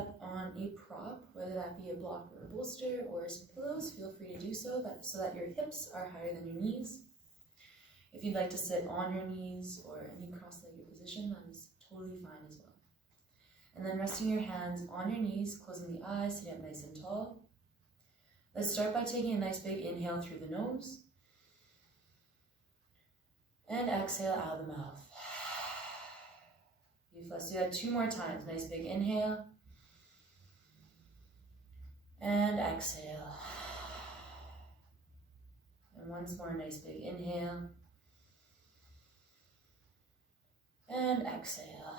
up on a prop, whether that be a block or a bolster or some pillows. Feel free to do so that your hips are higher than your knees. If you'd like to sit on your knees or any cross-legged position, that is totally fine as well. And then resting your hands on your knees, closing the eyes, sitting up nice and tall. Let's start by taking a nice big inhale through the nose. And exhale out of the mouth. Let's do that 2 more times. Nice big inhale. And exhale. And once more, nice big inhale. And exhale.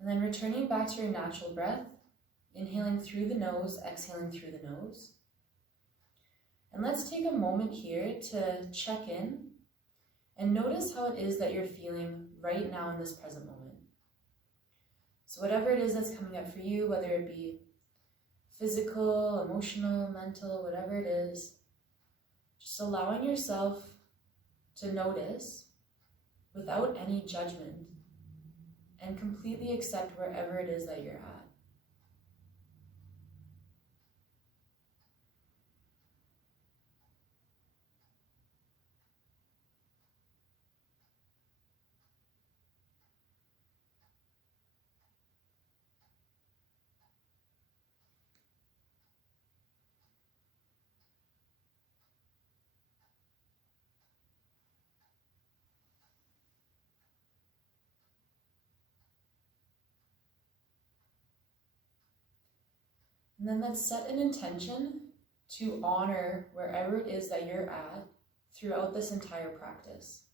And then returning back to your natural breath, inhaling through the nose, exhaling through the nose. And let's take a moment here to check in and notice how it is that you're feeling right now in this present moment. So whatever it is that's coming up for you, whether it be physical, emotional, mental, whatever it is, just allowing yourself to notice without any judgment and completely accept wherever it is that you're at. And then let's set an intention to honor wherever it is that you're at throughout this entire practice.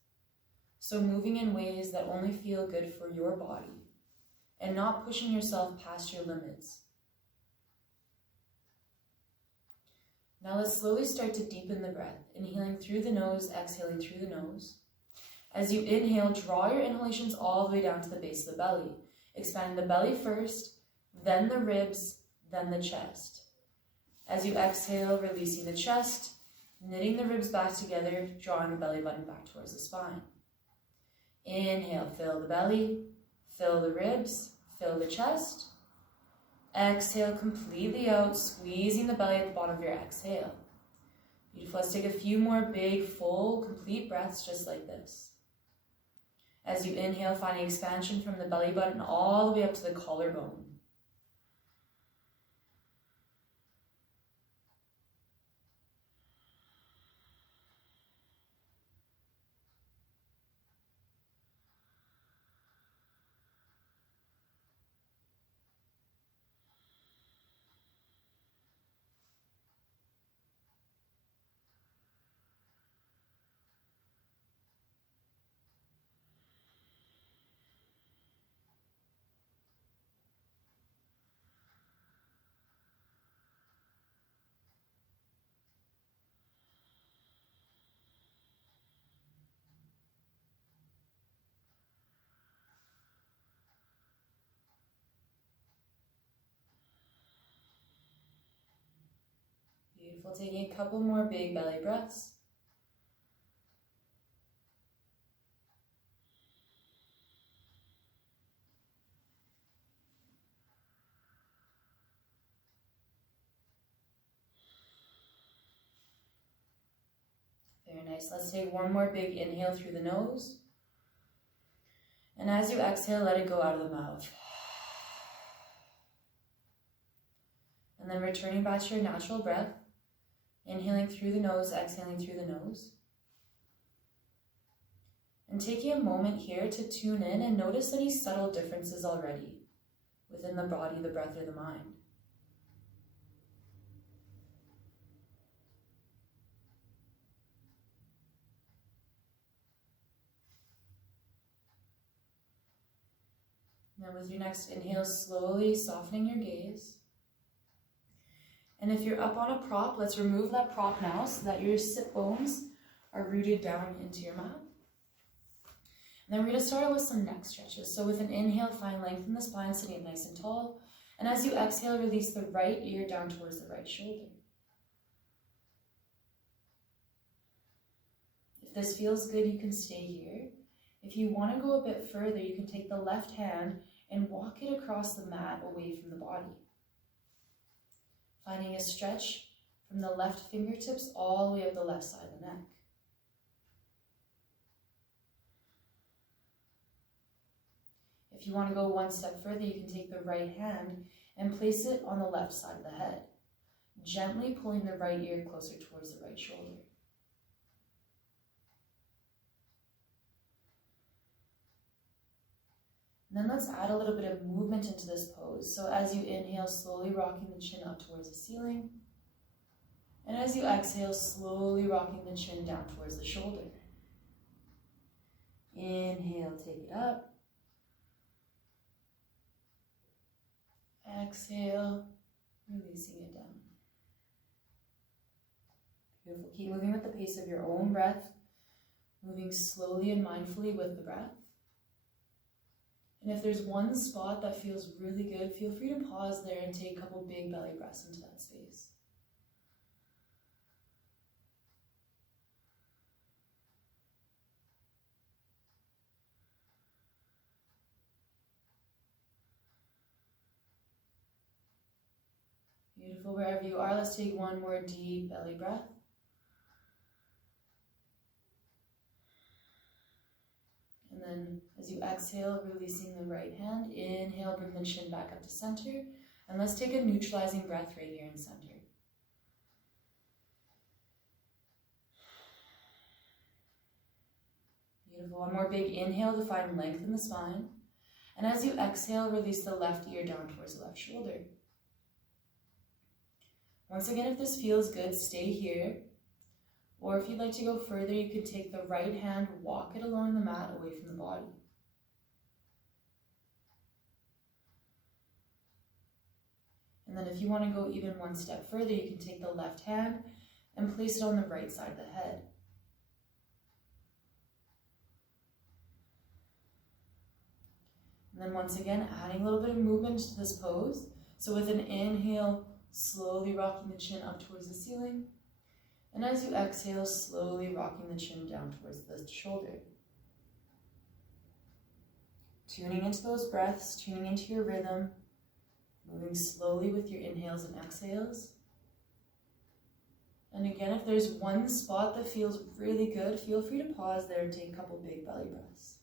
So moving in ways that only feel good for your body and not pushing yourself past your limits. Now let's slowly start to deepen the breath, inhaling through the nose, exhaling through the nose. As you inhale, draw your inhalations all the way down to the base of the belly, expanding the belly first, then the ribs, then the chest. As you exhale, releasing the chest, knitting the ribs back together, drawing the belly button back towards the spine. Inhale, fill the belly, fill the ribs, fill the chest. Exhale completely out, squeezing the belly at the bottom of your exhale. Beautiful. Let's take a few more big, full, complete breaths just like this. As you inhale, finding expansion from the belly button all the way up to the collarbone. Beautiful. Taking a couple more big belly breaths. Very nice. Let's take one more big inhale through the nose. And as you exhale, let it go out of the mouth. And then returning back to your natural breath. Inhaling through the nose, exhaling through the nose. And taking a moment here to tune in and notice any subtle differences already within the body, the breath, or the mind. Now with your next inhale, slowly softening your gaze. And if you're up on a prop, let's remove that prop now so that your sit bones are rooted down into your mat. And then we're going to start out with some neck stretches. So with an inhale, find length in the spine, sitting up nice and tall. And as you exhale, release the right ear down towards the right shoulder. If this feels good, you can stay here. If you want to go a bit further, you can take the left hand and walk it across the mat away from the body. Finding a stretch from the left fingertips all the way up the left side of the neck. If you want to go one step further, you can take the right hand and place it on the left side of the head, gently pulling the right ear closer towards the right shoulder. And then let's add a little bit of movement into this pose. So as you inhale, slowly rocking the chin up towards the ceiling. And as you exhale, slowly rocking the chin down towards the shoulder. Inhale, take it up. Exhale, releasing it down. Beautiful. Keep moving with the pace of your own breath, moving slowly and mindfully with the breath. And if there's one spot that feels really good, feel free to pause there and take a couple big belly breaths into that space. Beautiful. Wherever you are, let's take one more deep belly breath. And then as you exhale, releasing the right hand, inhale, bring the chin back up to center. And let's take a neutralizing breath right here in center. Beautiful. One more big inhale to find length in the spine. And as you exhale, release the left ear down towards the left shoulder. Once again, if this feels good, stay here. Or if you'd like to go further, you could take the right hand, walk it along the mat away from the body. And then if you want to go even one step further, you can take the left hand and place it on the right side of the head. And then once again, adding a little bit of movement to this pose. So with an inhale, slowly rocking the chin up towards the ceiling. And as you exhale, slowly rocking the chin down towards the shoulder. Tuning into those breaths, tuning into your rhythm, moving slowly with your inhales and exhales. And again, if there's one spot that feels really good, feel free to pause there and take a couple big belly breaths.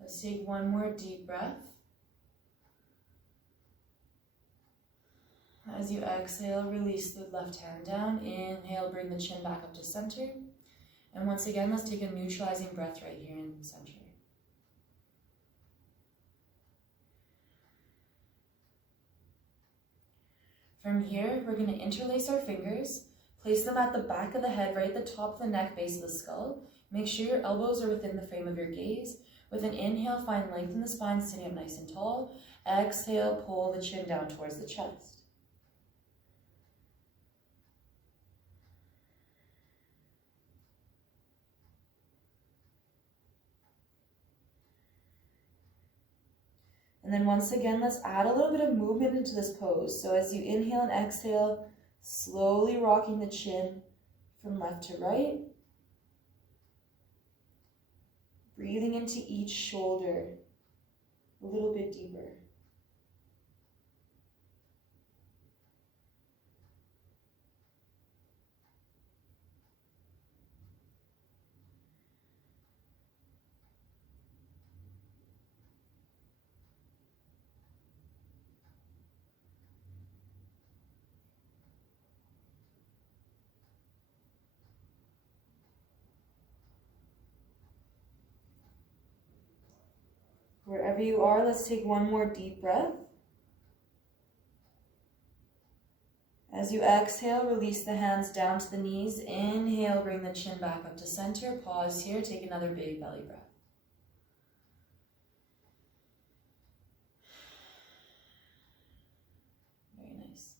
Let's take one more deep breath. As you exhale, release the left hand down. Inhale, bring the chin back up to center. And once again, let's take a neutralizing breath right here in center. From here, we're going to interlace our fingers, place them at the back of the head, right at the top of the neck, base of the skull. Make sure your elbows are within the frame of your gaze. With an inhale, find length in the spine, sitting up nice and tall. Exhale, pull the chin down towards the chest. And then once again, let's add a little bit of movement into this pose. So as you inhale and exhale, slowly rocking the chin from left to right. Breathing into each shoulder a little bit deeper. Wherever you are, let's take one more deep breath. As you exhale, release the hands down to the knees. Inhale, bring the chin back up to center. Pause here, take another big belly breath. Very nice.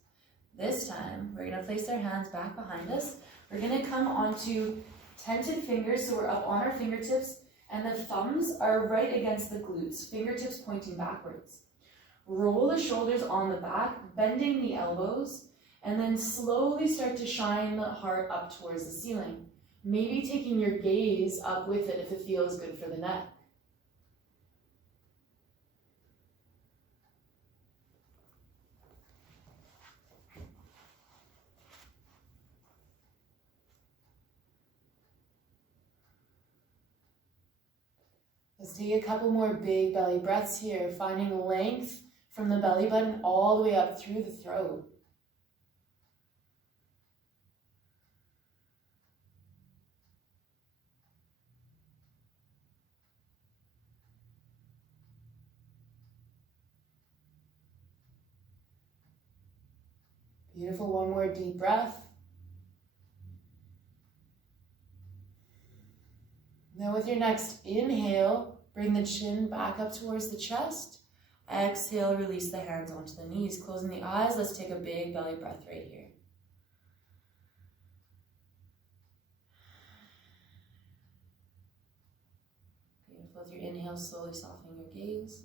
This time, we're going to place our hands back behind us. We're going to come onto Tented fingers, so we're up on our fingertips, and the thumbs are right against the glutes, fingertips pointing backwards. Roll the shoulders on the back, bending the elbows, and then slowly start to shine the heart up towards the ceiling. Maybe taking your gaze up with it if it feels good for the neck. Let's take a couple more big belly breaths here, finding length from the belly button all the way up through the throat. Beautiful, one more deep breath. Now with your next inhale, bring the chin back up towards the chest. Exhale, release the hands onto the knees. Closing the eyes, let's take a big belly breath right here. Beautiful. With your inhale, slowly softening your gaze.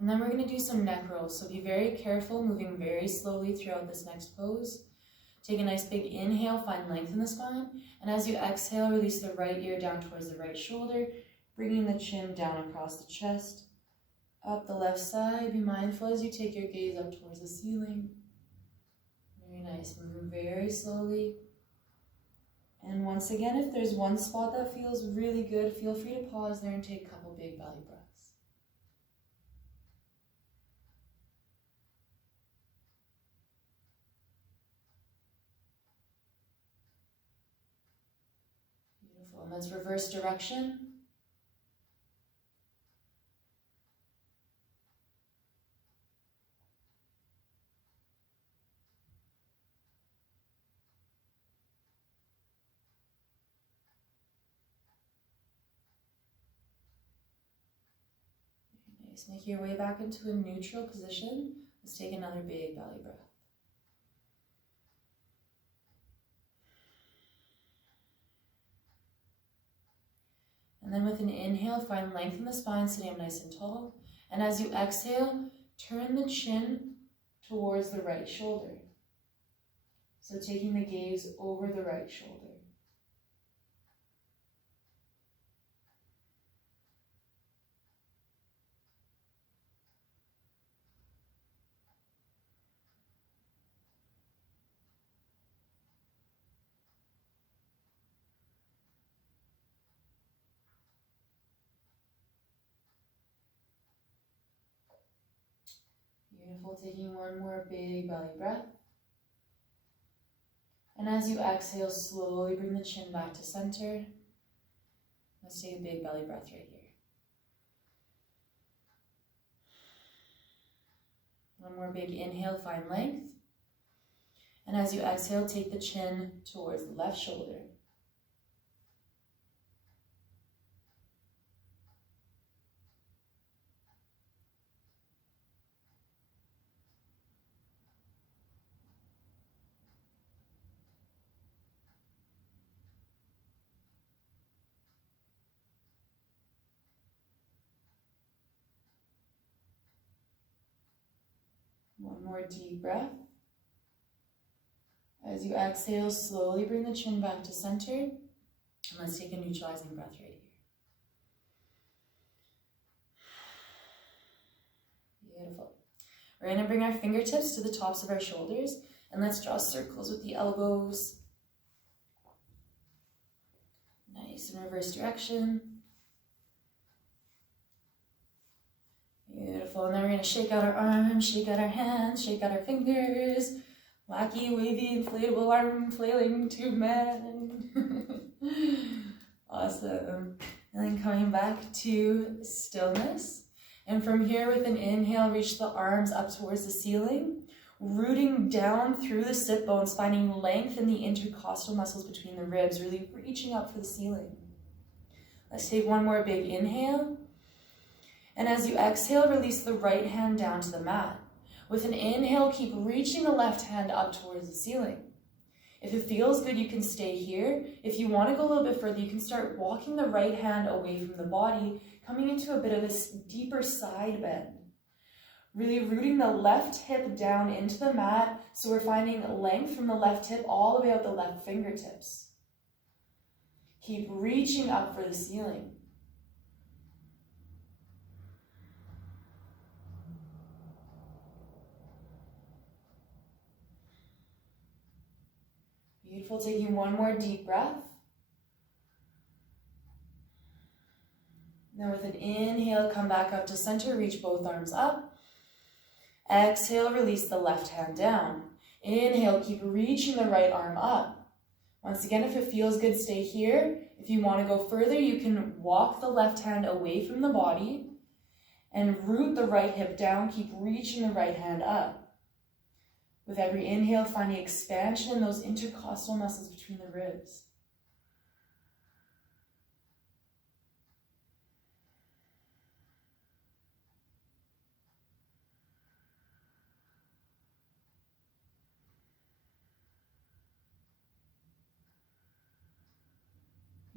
And then we're going to do some neck rolls. So be very careful, moving very slowly throughout this next pose. Take a nice big inhale, find length in the spine. And as you exhale, release the right ear down towards the right shoulder, bringing the chin down across the chest. Up the left side, be mindful as you take your gaze up towards the ceiling. Very nice, moving very slowly. And once again, if there's one spot that feels really good, feel free to pause there and take a couple big belly breaths. Beautiful, and let's reverse direction. Nice. Make your way back into a neutral position. Let's take another big belly breath. And then with an inhale, find length in the spine, sitting up nice and tall. And as you exhale, turn the chin towards the right shoulder. So taking the gaze over the right shoulder. Beautiful, taking one more big belly breath. And as you exhale, slowly bring the chin back to center. Let's take a big belly breath right here. One more big inhale, find length. And as you exhale, take the chin towards the left shoulder. One more deep breath. As you exhale, slowly bring the chin back to center. And let's take a neutralizing breath right here. Beautiful. We're going to bring our fingertips to the tops of our shoulders. And let's draw circles with the elbows. Nice, in reverse direction. Beautiful, and then we're going to shake out our arms, shake out our hands, shake out our fingers. Wacky, wavy, inflatable arm flailing to man. Awesome. And then coming back to stillness. And from here with an inhale, reach the arms up towards the ceiling, rooting down through the sit bones, finding length in the intercostal muscles between the ribs, really reaching up for the ceiling. Let's take one more big inhale. And as you exhale, release the right hand down to the mat. With an inhale, keep reaching the left hand up towards the ceiling. If it feels good, you can stay here. If you want to go a little bit further, you can start walking the right hand away from the body, coming into a bit of this deeper side bend. Really rooting the left hip down into the mat, so we're finding length from the left hip all the way out the left fingertips. Keep reaching up for the ceiling. Beautiful, taking one more deep breath. Now with an inhale, come back up to center, reach both arms up. Exhale, release the left hand down. Inhale, keep reaching the right arm up. Once again, if it feels good, stay here. If you want to go further, you can walk the left hand away from the body and root the right hip down, keep reaching the right hand up. With every inhale, finding expansion in those intercostal muscles between the ribs.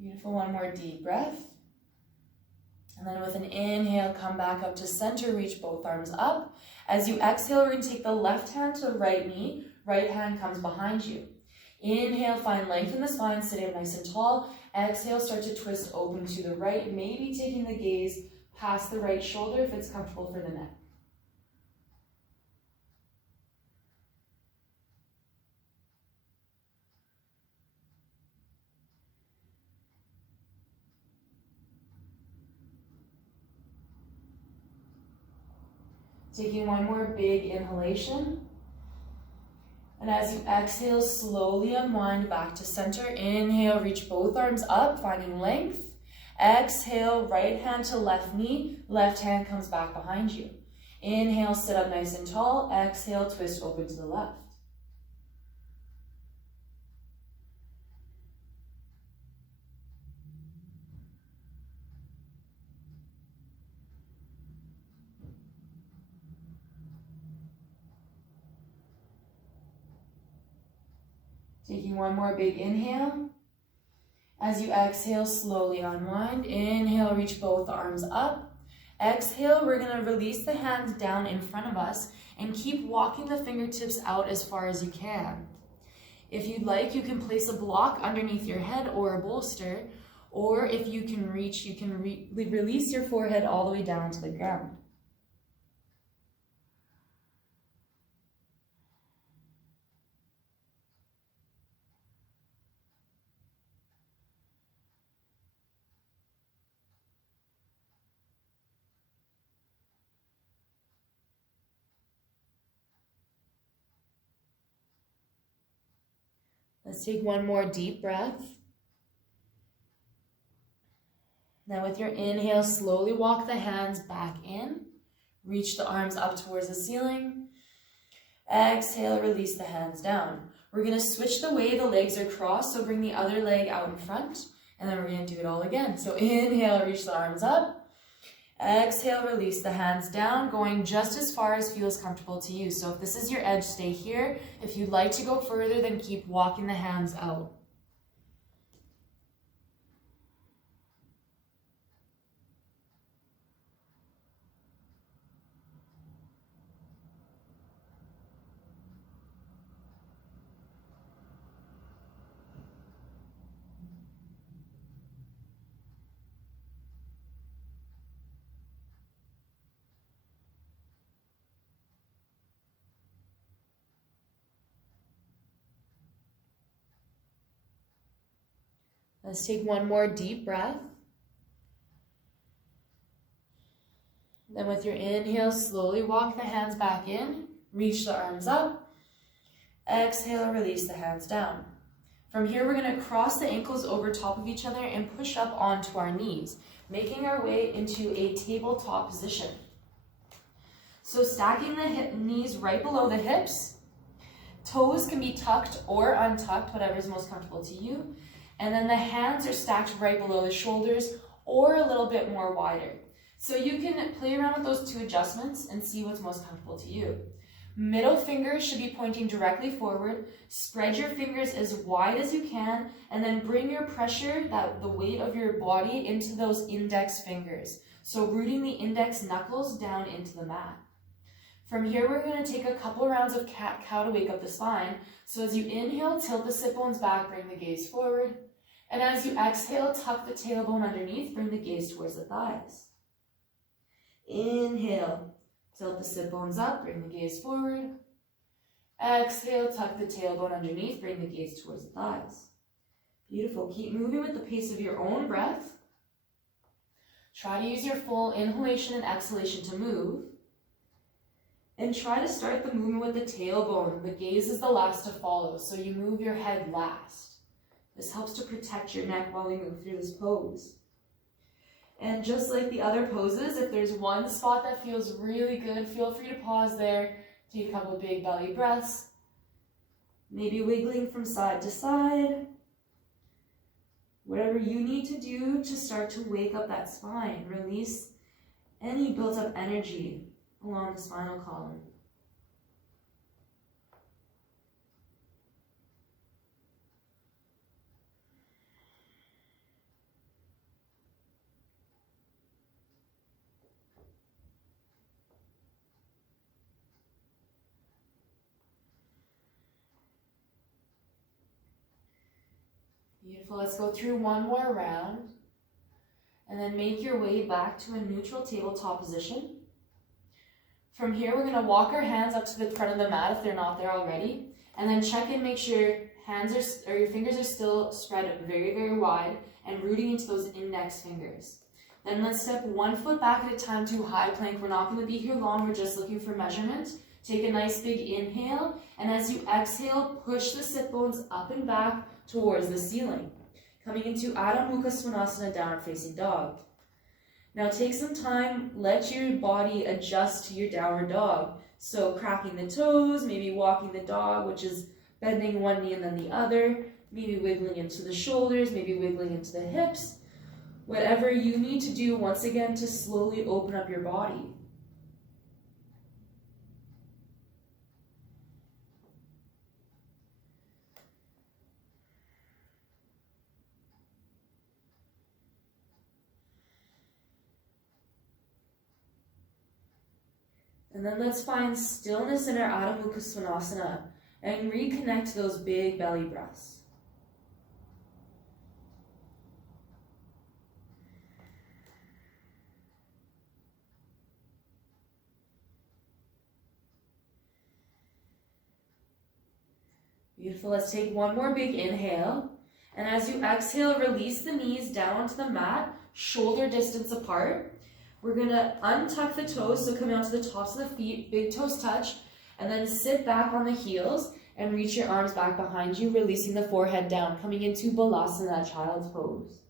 Beautiful, one more deep breath. And then with an inhale, come back up to center, reach both arms up. As you exhale, we're going to take the left hand to the right knee. Right hand comes behind you. Inhale, find length in the spine, sitting up nice and tall. Exhale, start to twist open to the right, maybe taking the gaze past the right shoulder if it's comfortable for the neck. Taking one more big inhalation. And as you exhale, slowly unwind back to center. Inhale, reach both arms up, finding length. Exhale, right hand to left knee, left hand comes back behind you. Inhale, sit up nice and tall. Exhale, twist open to the left. Taking one more big inhale. As you exhale, slowly unwind. Inhale, reach both arms up. Exhale, we're going to release the hands down in front of us and keep walking the fingertips out as far as you can. If you'd like, you can place a block underneath your head or a bolster, or if you can reach, you can release your forehead all the way down to the ground. Let's take one more deep breath. Now with your inhale, slowly walk the hands back in. Reach the arms up towards the ceiling. Exhale, release the hands down. We're going to switch the way the legs are crossed, so bring the other leg out in front, and then we're going to do it all again. So inhale, reach the arms up. Exhale, release the hands down, going just as far as feels comfortable to you. So if this is your edge, stay here. If you'd like to go further, then keep walking the hands out. Let's take one more deep breath. Then with your inhale, slowly walk the hands back in. Reach the arms up. Exhale, release the hands down. From here, we're going to cross the ankles over top of each other and push up onto our knees, making our way into a tabletop position. So stacking the knees right below the hips. Toes can be tucked or untucked, whatever is most comfortable to you. And then the hands are stacked right below the shoulders or a little bit more wider. So you can play around with those two adjustments and see what's most comfortable to you. Middle fingers should be pointing directly forward. Spread your fingers as wide as you can, and then bring your pressure, the weight of your body, into those index fingers. So rooting the index knuckles down into the mat. From here, we're going to take a couple rounds of cat-cow to wake up the spine. So as you inhale, tilt the sit bones back, bring the gaze forward. And as you exhale, tuck the tailbone underneath, bring the gaze towards the thighs. Inhale, tilt the sit bones up, bring the gaze forward. Exhale, tuck the tailbone underneath, bring the gaze towards the thighs. Beautiful. Keep moving with the pace of your own breath. Try to use your full inhalation and exhalation to move. And try to start the movement with the tailbone. The gaze is the last to follow, so you move your head last. This helps to protect your neck while we move through this pose. And just like the other poses, if there's one spot that feels really good, feel free to pause there, take a couple of big belly breaths, maybe wiggling from side to side. Whatever you need to do to start to wake up that spine, release any built up energy along the spinal column. Beautiful. Let's go through one more round. And then make your way back to a neutral tabletop position. From here, we're going to walk our hands up to the front of the mat if they're not there already. And then check in, make sure your fingers are still spread very, very wide and rooting into those index fingers. Then let's step 1 foot back at a time to high plank. We're not going to be here long. We're just looking for measurement. Take a nice big inhale. And as you exhale, push the sit bones up and back towards the ceiling. Coming into Adho Mukha Svanasana, downward facing dog. Now take some time, let your body adjust to your downward dog. So cracking the toes, maybe walking the dog, which is bending one knee and then the other, maybe wiggling into the shoulders, maybe wiggling into the hips. Whatever you need to do, once again, to slowly open up your body. And then let's find stillness in our Adho Mukha Svanasana and reconnect to those big belly breaths. Beautiful. Let's take one more big inhale. And as you exhale, release the knees down onto the mat, shoulder distance apart. We're going to untuck the toes, so coming onto the tops of the feet, big toes touch, and then sit back on the heels and reach your arms back behind you, releasing the forehead down, coming into Balasana, child's pose.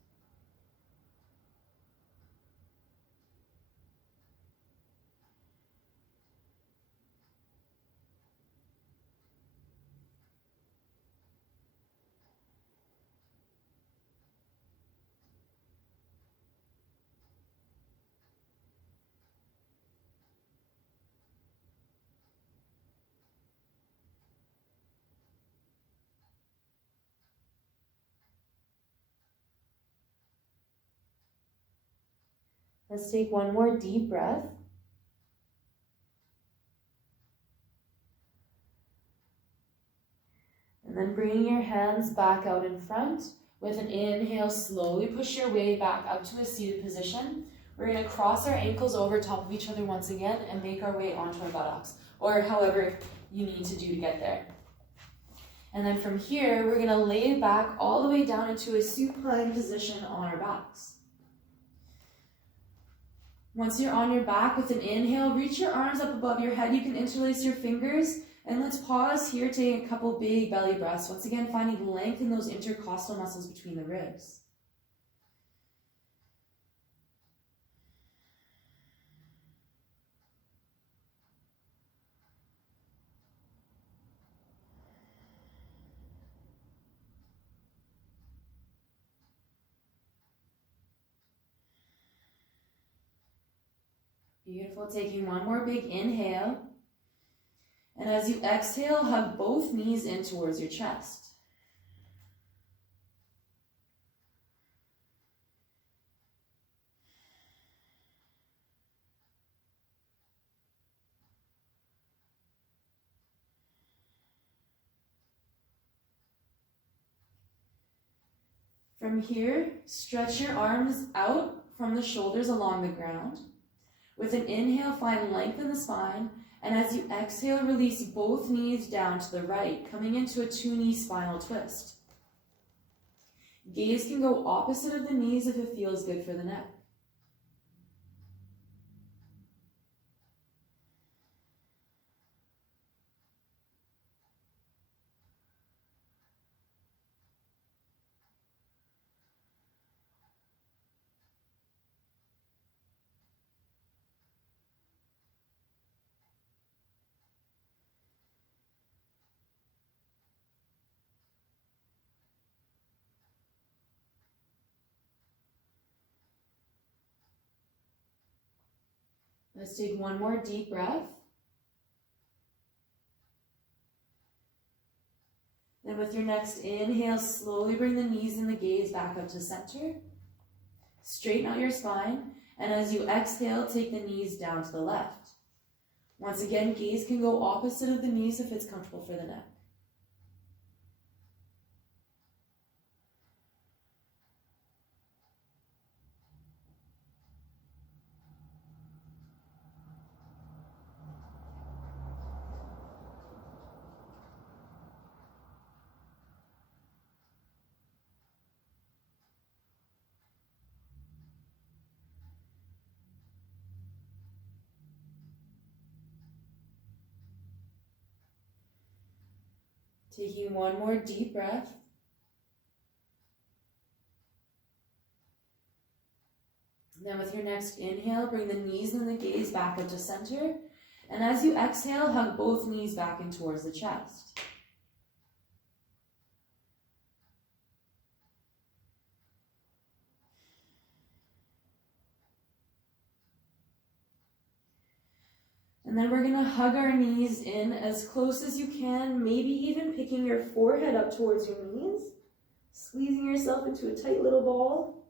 Let's take one more deep breath. And then bringing your hands back out in front. With an inhale, slowly push your way back up to a seated position. We're going to cross our ankles over top of each other once again and make our way onto our buttocks, or however you need to do to get there. And then from here, we're going to lay back all the way down into a supine position on our backs. Once you're on your back, with an inhale, reach your arms up above your head. You can interlace your fingers. And let's pause here, take a couple big belly breaths. Once again, finding length in those intercostal muscles between the ribs. Beautiful. Taking one more big inhale. And as you exhale, hug both knees in towards your chest. From here, stretch your arms out from the shoulders along the ground. With an inhale, find length in the spine, and as you exhale, release both knees down to the right, coming into a 2-knee spinal twist. Gaze can go opposite of the knees if it feels good for the neck. Let's take one more deep breath. Then with your next inhale, slowly bring the knees and the gaze back up to center. Straighten out your spine, and as you exhale, take the knees down to the left. Once again, gaze can go opposite of the knees if it's comfortable for the neck. Taking one more deep breath. Then with your next inhale, bring the knees and the gaze back up to center. And as you exhale, hug both knees back in towards the chest. And then we're gonna hug our knees in as close as you can, maybe even picking your forehead up towards your knees, squeezing yourself into a tight little ball.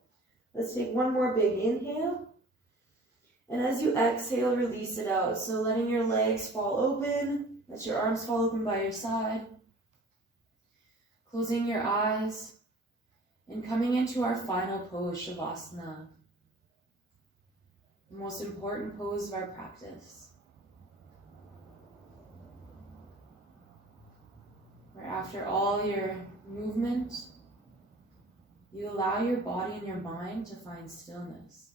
Let's take one more big inhale. And as you exhale, release it out. So letting your legs fall open, let your arms fall open by your side. Closing your eyes and coming into our final pose, Shavasana. The most important pose of our practice. Where after all your movement, you allow your body and your mind to find stillness.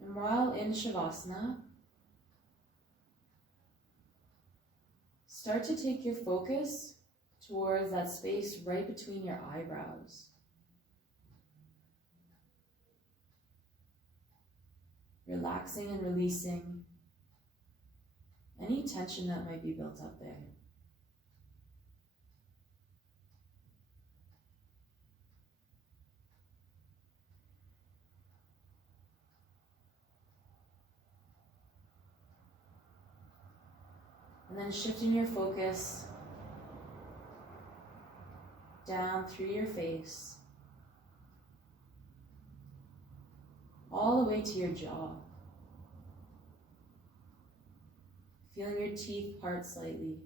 And while in Shavasana, start to take your focus towards that space right between your eyebrows. Relaxing and releasing any tension that might be built up there. And then shifting your focus down through your face, all the way to your jaw. Feeling your teeth part slightly,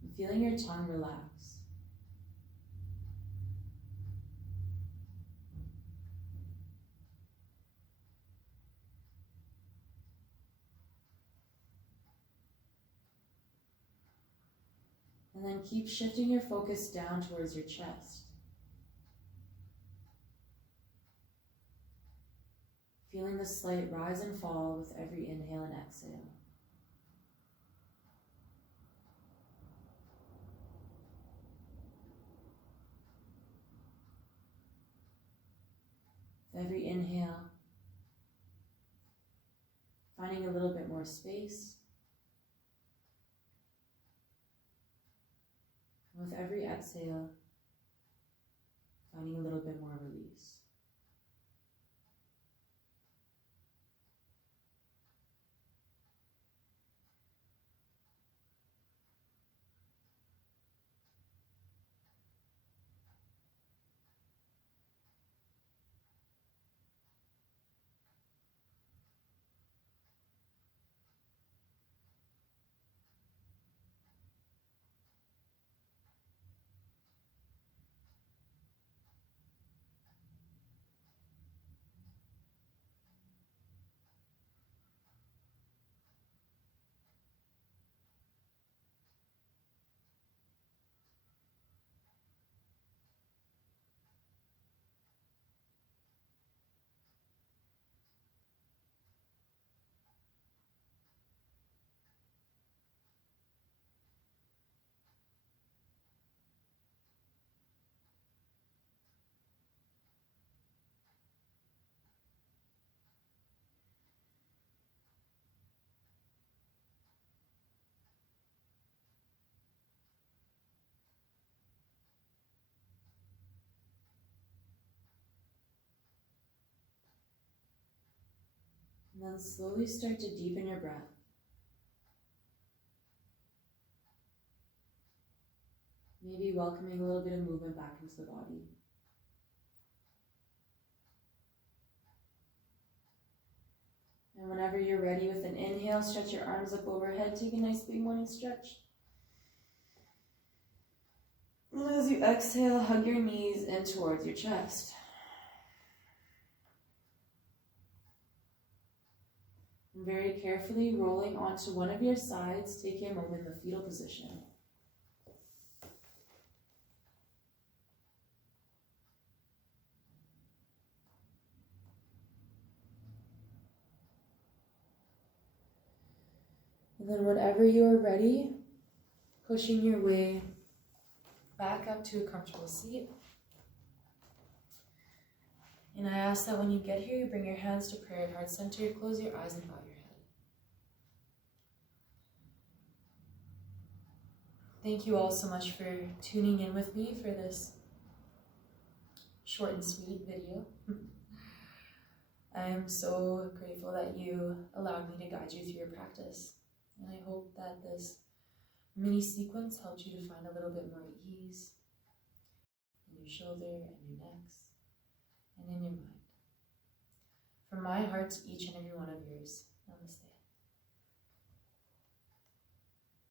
and feeling your tongue relax. And then keep shifting your focus down towards your chest. Feeling the slight rise and fall with every inhale and exhale. With every inhale, finding a little bit more space. And with every exhale, finding a little bit more release. And then slowly start to deepen your breath. Maybe welcoming a little bit of movement back into the body. And whenever you're ready with an inhale, stretch your arms up overhead. Take a nice big morning stretch. And as you exhale, hug your knees in towards your chest. And very carefully rolling onto one of your sides, take a moment in the fetal position. And then whenever you are ready, pushing your way back up to a comfortable seat. And I ask that when you get here, you bring your hands to prayer and heart center, close your eyes and bow your head. Thank you all so much for tuning in with me for this short and sweet video. I am so grateful that you allowed me to guide you through your practice. And I hope that this mini sequence helped you to find a little bit more ease in your shoulder and your necks and in your mind. From my heart to each and every one of yours, namaste.